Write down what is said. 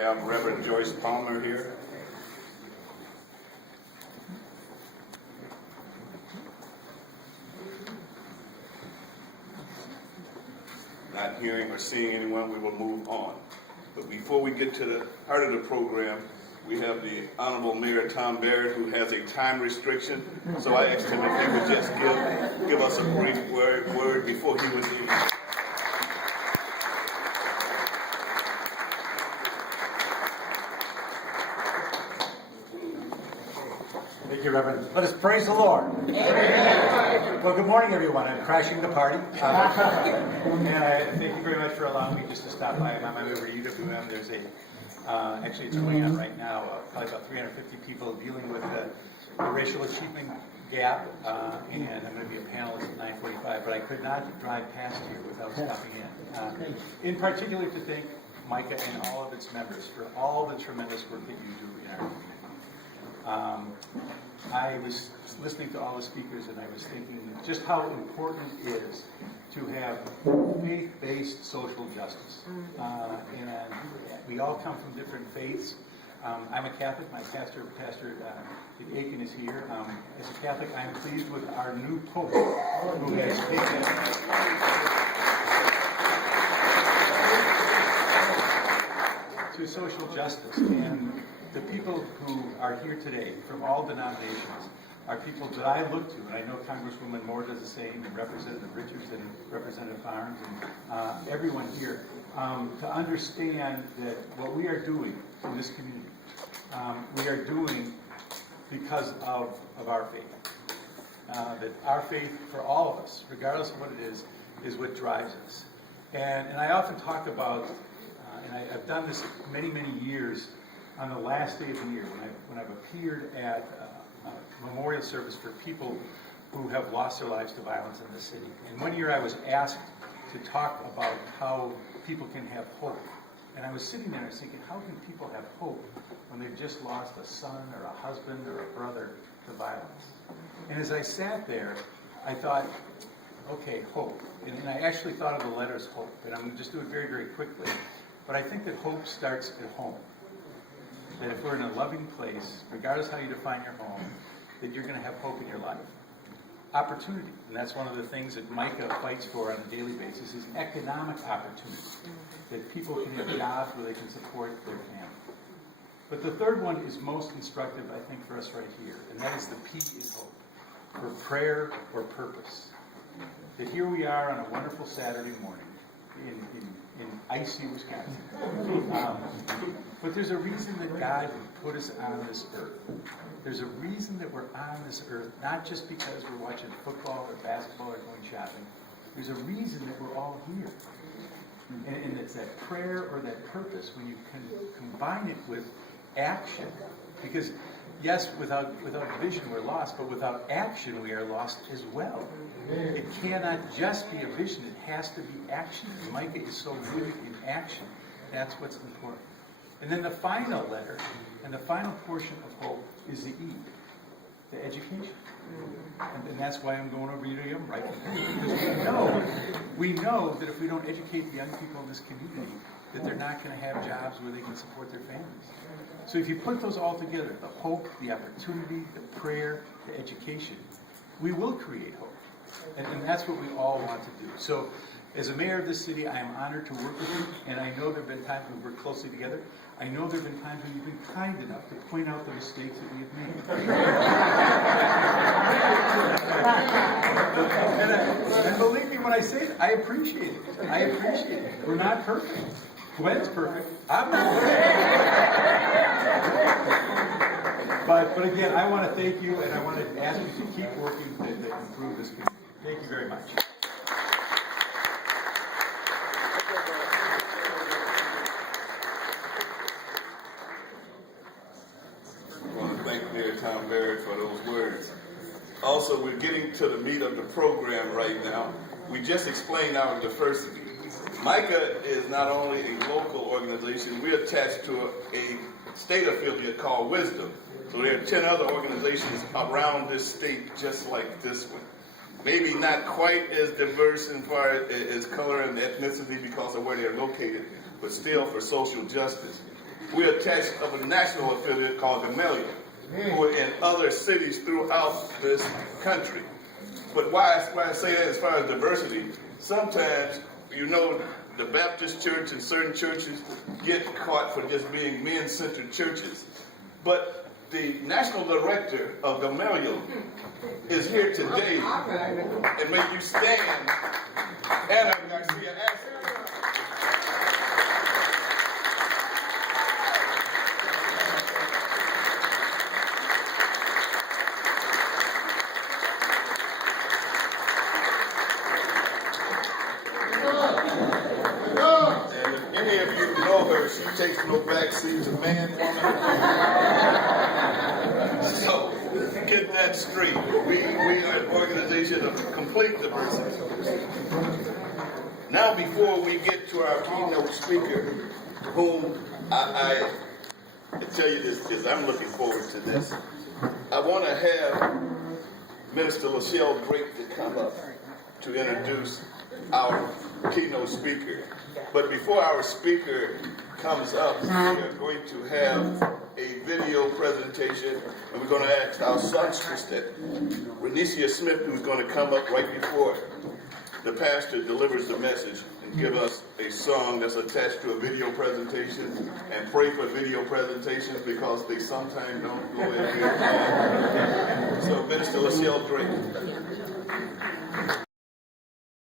have Reverend Joyce Palmer here. Not hearing or seeing anyone, we will move on. But before we get to the heart of the program, we have the Honorable Mayor Tom Barrett, who has a time restriction. So I asked him if he would just give us a brief word before he would leave. Thank you, Reverend. Let us praise the Lord. Amen. Well, good morning, everyone. I'm crashing the party. And thank you very much for allowing me just to stop by. I'm on my way over to UWM. There's actually it's going on right now, probably about 350 people dealing with the racial achievement gap. And I'm going to be a panelist at 9:45, but I could not drive past here without stopping in. In particular, to thank MICAH and all of its members for all the tremendous work that you do in our community. I was listening to all the speakers and I was thinking just how important it is to have faith-based social justice. And we all come from different faiths. I'm a Catholic. My pastor Aiken is here. As a Catholic, I'm pleased with our new Pope who has taken to social justice. And the people who are here today from all denominations are people that I look to, and I know Congresswoman Moore does the same, and Representative Richards and Representative Barnes, and everyone here, to understand that what we are doing in this community, we are doing because of our faith. That our faith, for all of us, regardless of what it is what drives us. And I often talk about, and I've done this many, many years, on the last day of the year, when I've appeared at a memorial service for people who have lost their lives to violence in this city. And one year I was asked to talk about how people can have hope. And I was sitting there and I was thinking, how can people have hope when they've just lost a son or a husband or a brother to violence? And as I sat there, I thought, okay, hope. And I actually thought of the letters hope. And I'm going to just do it very, very quickly. But I think that hope starts at home. That if we're in a loving place, regardless how you define your home, that you're going to have hope in your life. Opportunity, and that's one of the things that MICAH fights for on a daily basis, is economic opportunity. That people can have jobs where they can support their family. But the third one is most instructive, I think, for us right here, and that is the P in hope, for prayer or purpose. That here we are on a wonderful Saturday morning in icy Wisconsin. But there's a reason that God put us on this earth. There's a reason that we're on this earth, not just because we're watching football or basketball or going shopping. There's a reason that we're all here. And it's that prayer or that purpose when you can combine it with action. Because yes, without vision we're lost, but without action we are lost as well. It cannot just be a vision, it has to be action. MICAH is so rooted in action. That's what's important. And then the final letter, and the final portion of hope is the E, the education. And that's why I'm going over to UWM right now. Because we know that if we don't educate the young people in this community, that they're not going to have jobs where they can support their families. So if you put those all together, the hope, the opportunity, the prayer, the education, we will create hope. And that's what we all want to do. So as a mayor of this city, I am honored to work with you, and I know there have been times we've worked closely together. I know there have been times when you've been kind enough to point out the mistakes that we have made. and believe me when I say it, I appreciate it. I appreciate it. We're not perfect. Gwen's perfect. I'm not perfect. But again, I want to thank you, and I want to ask you to keep working to improve this community. Thank you very much. I want to thank Mayor Tom Barrett for those words. Also, we're getting to the meat of the program right now. We just explained our diversity. MICAH is not only a local organization, we're attached to a state affiliate called Wisdom. So there are 10 other organizations around this state just like this one. Maybe not quite as diverse in far as color and ethnicity because of where they're located, but still for social justice. we're attached of a national affiliate called Gamaliel, who are in other cities throughout this country. But why I say that as far as diversity, sometimes, you know, the Baptist church and certain churches get caught for just being men-centered churches. But the national director of Gamaliel is here today, and make you stand, Anna Garcia Asher. And if any of you know her, she takes no backseat to man, woman. So, get that straight. We are an organization of complete diversity. Now, before we get to our keynote speaker, whom I tell you this, because I'm looking forward to this, I want to have Minister LaShelle Drake to come up to introduce our keynote speaker. But before our speaker comes up, we are going to have a video presentation, and we're going to ask our songstress, Renesia Smith, who's going to come up right before the pastor delivers the message and give us a song that's attached to a video presentation, and pray for video presentations because they sometimes don't go as good. So, Minister LaShelle Drake.